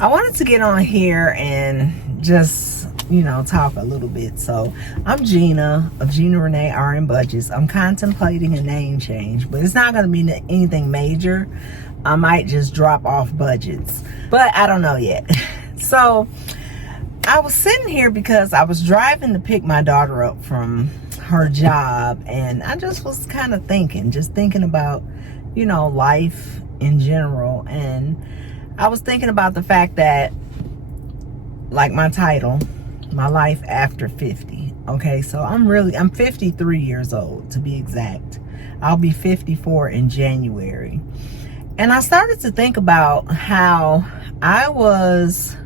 I wanted to get on here and just, talk a little bit. So I'm Gina of Gina Renee RN Budgets. I'm contemplating a name change, but it's not going to be anything major. I might just drop off budgets, but I don't know yet. So I was sitting here because I was driving to pick my daughter up from her job, and I just was kind of thinking about, life in general. And I was thinking about the fact that, like my title, my life after 50. Okay, so I'm 53 years old to be exact. I'll be 54 in January. And I started to think about how I was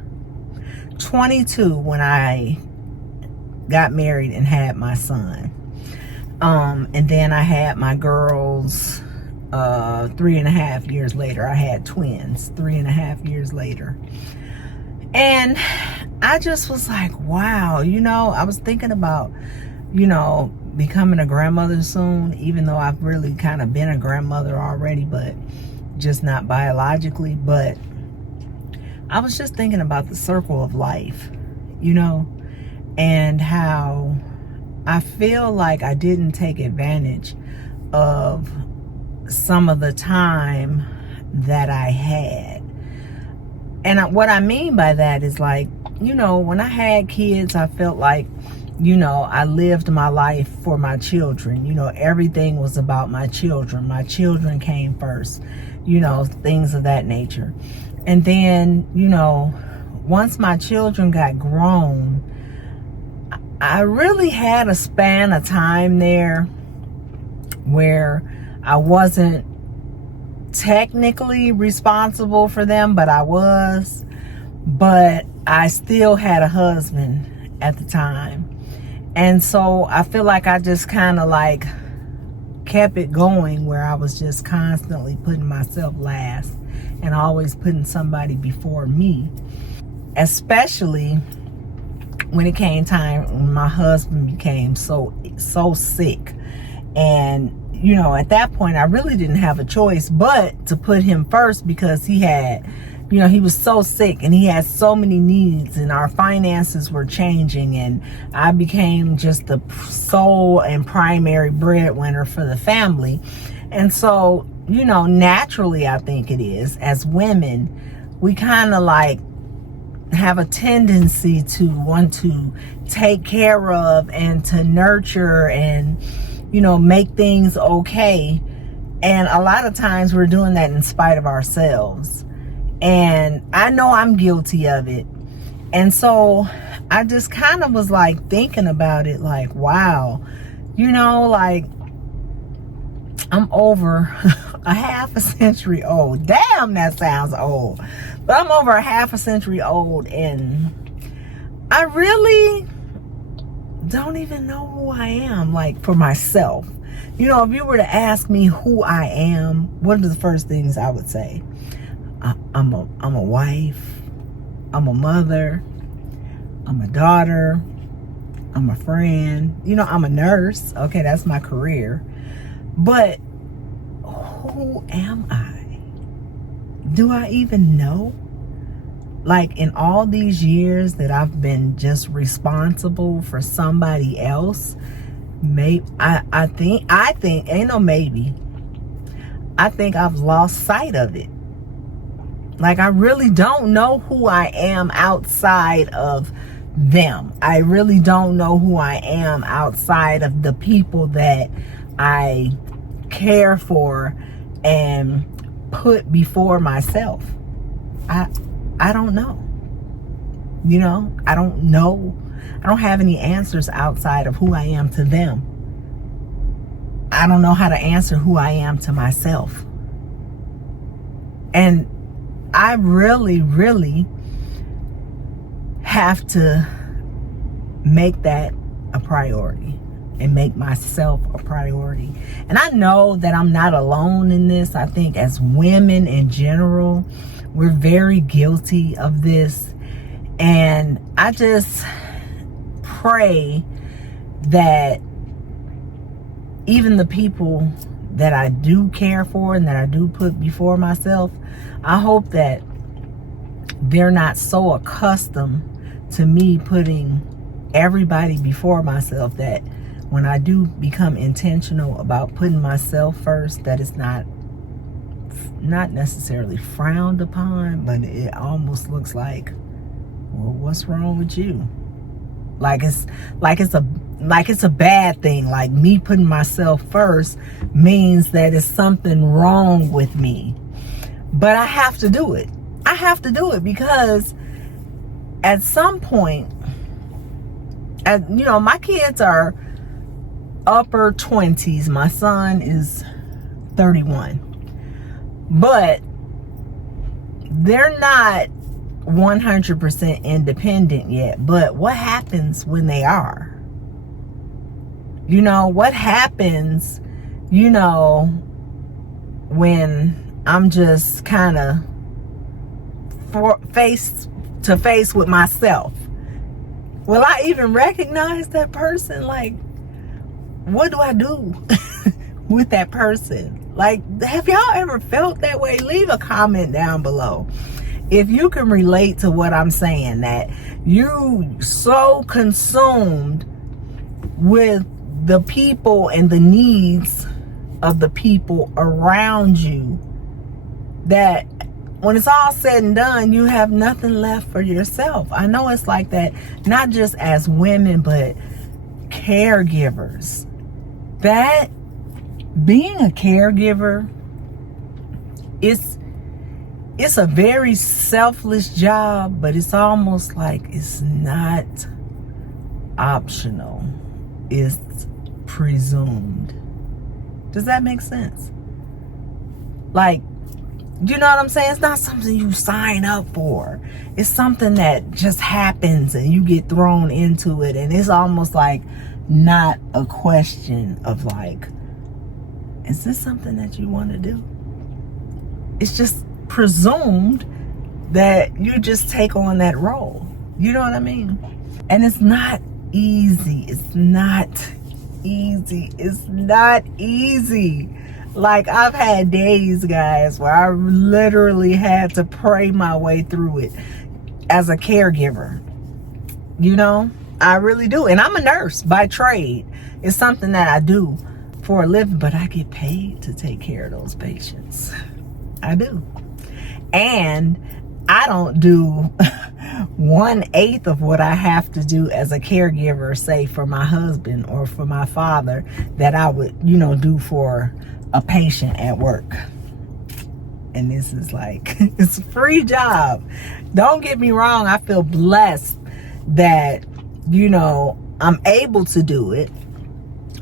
22 when I got married and had my son. And then I had my girls 3.5 years later. I had twins 3.5 years later. And I just was like, wow, I was thinking about, becoming a grandmother soon, even though I've really kind of been a grandmother already, but just not biologically. But I was just thinking about the circle of life, and how I feel like I didn't take advantage of some of the time that I had. And what I mean by that is, like, when I had kids, I felt like, I lived my life for my children. Everything was about my children. My children came first, things of that nature. And then, once my children got grown, I really had a span of time there where I wasn't technically responsible for them, but I was. But I still had a husband at the time. And so I feel like I just kind of like kept it going, where I was just constantly putting myself last and always putting somebody before me. Especially when it came time when my husband became so sick. And at that point, I really didn't have a choice but to put him first, because he had, he was so sick and he had so many needs, and our finances were changing, and I became just the sole and primary breadwinner for the family. And so, naturally, I think it is, as women, we kind of like have a tendency to want to take care of and to nurture and make things okay. And a lot of times we're doing that in spite of ourselves. And I know I'm guilty of it. And so I just kind of was like thinking about it, like, wow, like I'm over a half a century old. Damn, that sounds old. But I'm over a half a century old, and I really don't even know who I am, like, for myself. If you were to ask me who I am, what are the first things I would say? I'm a wife. I'm a mother. I'm a daughter. I'm a friend. I'm a nurse. Okay, that's my career. But who am I? Do I even know? Like, in all these years that I've been just responsible for somebody else, maybe I think ain't no maybe. I think I've lost sight of it. Like, I really don't know who I am outside of them. I really don't know who I am outside of the people that I care for and put before myself. I don't know. I don't know. I don't have any answers outside of who I am to them. I don't know how to answer who I am to myself. And I really, really have to make that a priority and make myself a priority. And I know that I'm not alone in this. I think as women in general, we're very guilty of this. And I just pray that even the people that I do care for and that I do put before myself, I hope that they're not so accustomed to me putting everybody before myself, that when I do become intentional about putting myself first, that it's not necessarily frowned upon, but it almost looks like, well, what's wrong with you? Like it's a bad thing. Like me putting myself first means that it's something wrong with me. But I have to do it. I have to do it because at some point, my kids are upper 20s. My son is 31. But they're not 100% independent yet. But what happens when they are? What happens, when I'm just kind of face to face with myself? Will I even recognize that person? Like, what do I do with that person? Like, have y'all ever felt that way? Leave a comment down below if you can relate to what I'm saying, that you so consumed with the people and the needs of the people around you that when it's all said and done, you have nothing left for yourself. I know it's like that, not just as women, but caregivers. That being a caregiver, it's a very selfless job, but it's almost like it's not optional. It's presumed. Does that make sense? Like, you know what I'm saying? It's not something you sign up for. It's something that just happens and you get thrown into it. And it's almost like not a question of like, is this something that you want to do? It's just presumed that you just take on that role. You know what I mean? And it's not easy. It's not easy. It's not easy. Like, I've had days, guys, where I literally had to pray my way through it as a caregiver. I really do. And I'm a nurse by trade. It's something that I do for a living, but I get paid to take care of those patients. I do. And I don't do 1/8 of what I have to do as a caregiver, say for my husband or for my father, that I would, do for a patient at work. And this is like, it's a free job. Don't get me wrong. I feel blessed that, I'm able to do it.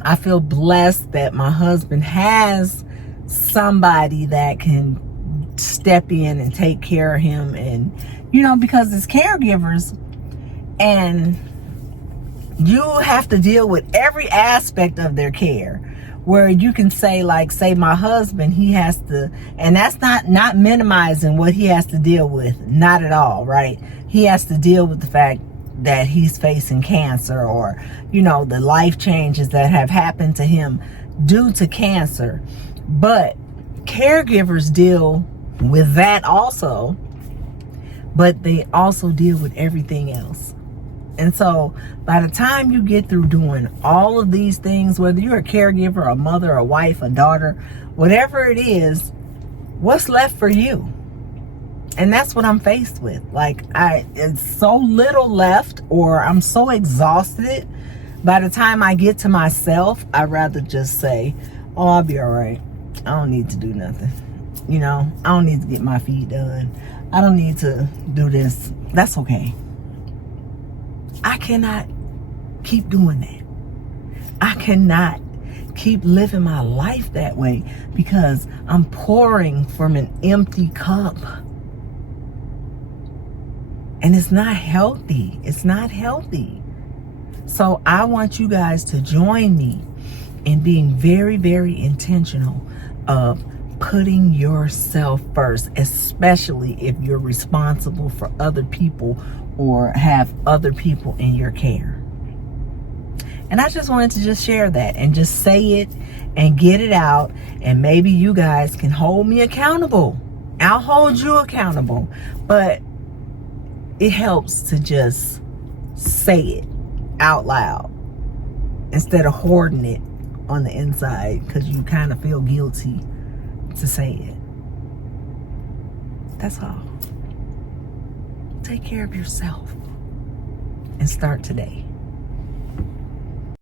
I feel blessed that my husband has somebody that can step in and take care of him, and because it's caregivers and you have to deal with every aspect of their care, where you can say, like, say my husband, he has to, and that's not minimizing what he has to deal with, not at all, right? He has to deal with the fact that he's facing cancer, or the life changes that have happened to him due to cancer. But caregivers deal with that also, but they also deal with everything else. And so by the time you get through doing all of these things, whether you're a caregiver, a mother, a wife, a daughter, whatever it is, what's left for you? And that's what I'm faced with. Like, it's so little left, or I'm so exhausted. By the time I get to myself, I'd rather just say, oh, I'll be all right. I don't need to do nothing. I don't need to get my feet done. I don't need to do this. That's okay. I cannot keep doing that. I cannot keep living my life that way, because I'm pouring from an empty cup. And it's not healthy. It's not healthy. So I want you guys to join me in being very, very intentional of putting yourself first, especially if you're responsible for other people or have other people in your care. And I just wanted to just share that and just say it and get it out. And maybe you guys can hold me accountable. I'll hold you accountable. But it helps to just say it out loud instead of hoarding it on the inside because you kind of feel guilty to say it. That's all. Take care of yourself and start today.